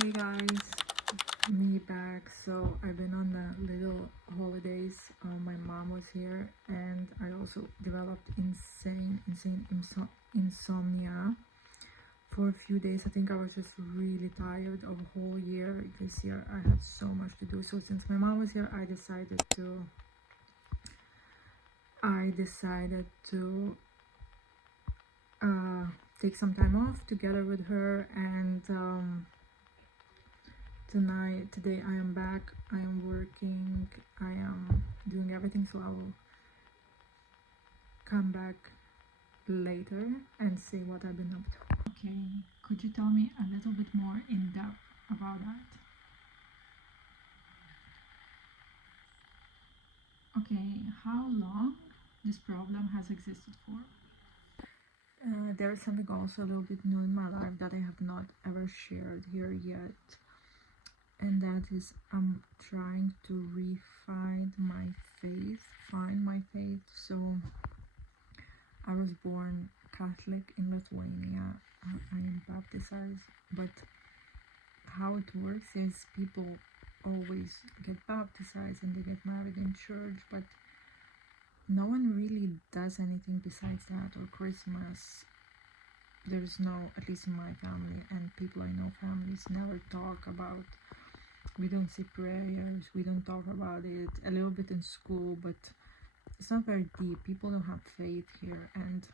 Hey guys, me back. So I've been on the little holidays. My mom was here, and I also developed insane insomnia for a few days. I think I was just really tired of a whole year. This year I had so much to do. So since my mom was here, I decided to take some time off together with her, and today I am back. I am working, I am doing everything, so I will come back later and see what I've been up to. Okay, could you tell me a little bit more in depth about that? Okay, how long this problem has existed for? There is something also a little bit new in my life that I have not ever shared here yet, and that is I'm trying to find my faith. So I was born Catholic in Lithuania. I am baptized, but how it works is people always get baptized and they get married in church, but no one really does anything besides that. Or Christmas, there's no, at least in my family and people I know, families never talk about, we don't say prayers, we don't talk about it, a little bit in school, but it's not very deep. People don't have faith here. And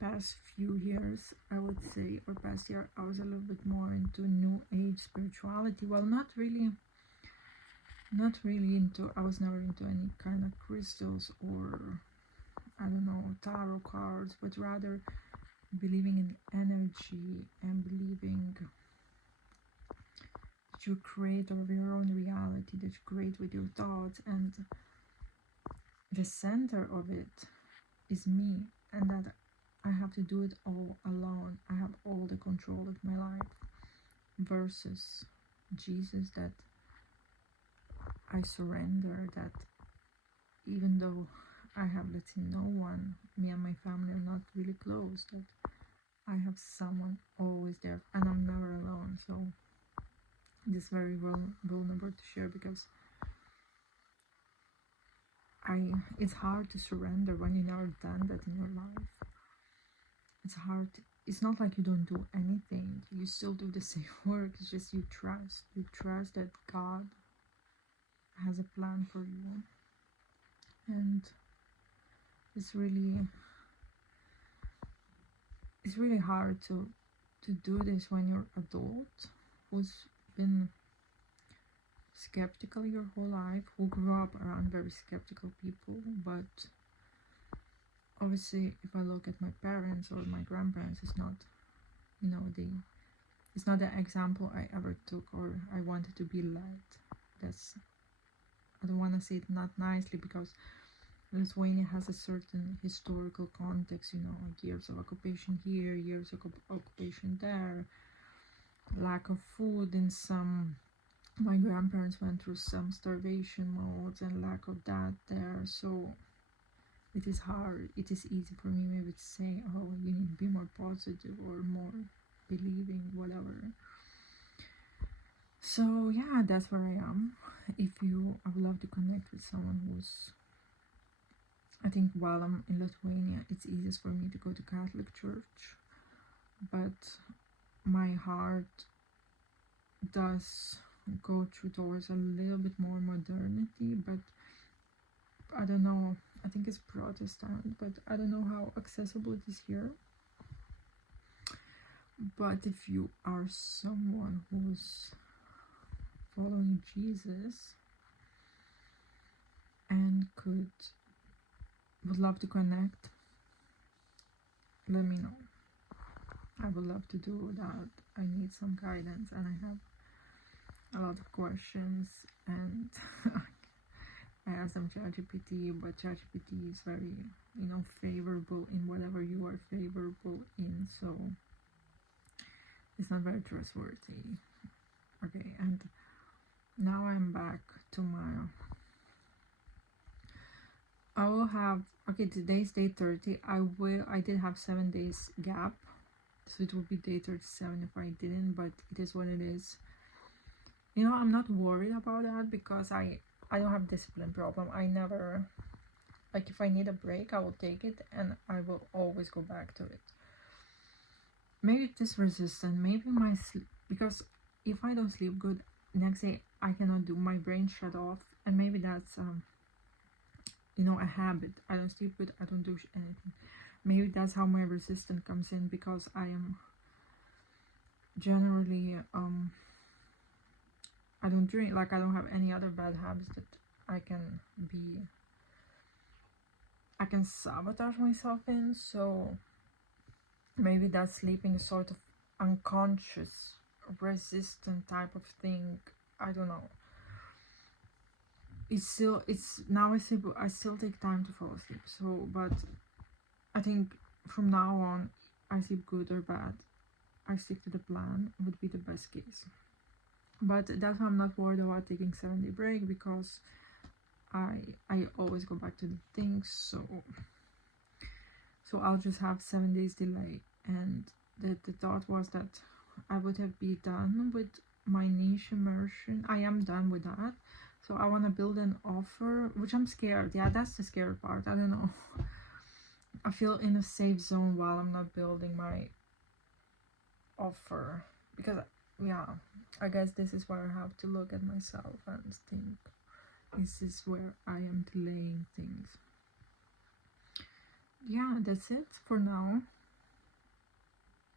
past few years, I would say, or past year, I was a little bit more into new age spirituality. Well, not really into, I was never into any kind of crystals or, I don't know, tarot cards, but rather believing in energy and believing that you create of your own reality, that you create with your thoughts, and the center of it is me, and that I have to do it all alone. I have all the control of my life, versus Jesus, that I surrender, that even though I have, let's say, no one, me and my family are not really close, that I have someone always there and I'm never alone. So this is very vulnerable to share, because it's hard to surrender when you never done that in your life. It's hard. It's not like you don't do anything, you still do the same work. It's just you trust that God has a plan for you. And it's really hard to do this when you're adult, who's been skeptical your whole life, who grew up around very skeptical people. But obviously, if I look at my parents or my grandparents, it's not, it's not the example I ever took or I wanted to be led. That's, I don't want to say it not nicely, because Lithuania has a certain historical context, like years of occupation here, years of occupation there, lack of food in some, my grandparents went through some starvation modes and lack of that there. So it is hard. It is easy for me maybe to say, oh, you need to be more positive or more believing, whatever. So yeah, that's where I am. I would love to connect with someone who's, I think while I'm in Lithuania, it's easiest for me to go to Catholic church, but my heart does go towards a little bit more modernity. But I don't know, I think it's Protestant, but I don't know how accessible it is here. But if you are someone who's following Jesus and would love to connect, let me know. I would love to do that. I need some guidance and I have a lot of questions, and I asked them ChatGPT, but ChatGPT is very, favorable in whatever you are favorable in, so it's not very trustworthy. Okay, and now I'm back to I will have, okay, today's day 30. I did have 7 days gap, so it would be day 37 if I didn't, but it is what it is. You know, I'm not worried about that because I don't have discipline problem. I never, like, if I need a break, I will take it and I will always go back to it. Maybe it is resistant, maybe my sleep, because if I don't sleep good, next day I cannot do, my brain shut off, and maybe that's you know, a habit. I don't sleep good, I don't do anything. Maybe that's how my resistance comes in, because I am generally I don't drink, like I don't have any other bad habits that I can sabotage myself in. So maybe that sleeping is sort of unconscious resistant type of thing. I don't know. It's now I still take time to fall asleep. So, but I think from now on, I sleep good or bad, I stick to the plan, would be the best case. But that's why I'm not worried about taking 7-day break, because I always go back to the things. So I'll just have 7 days delay. And the thought was that I would have been done with my niche immersion. I am done with that. So I want to build an offer, which I'm scared. Yeah, that's the scary part. I don't know. I feel in a safe zone while I'm not building my offer, because yeah, I guess this is where I have to look at myself and think, this is where I am delaying things. Yeah, that's it for now.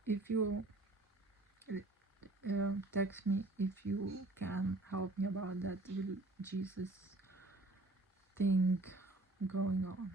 If you text me if you can help me about that little Jesus thing going on.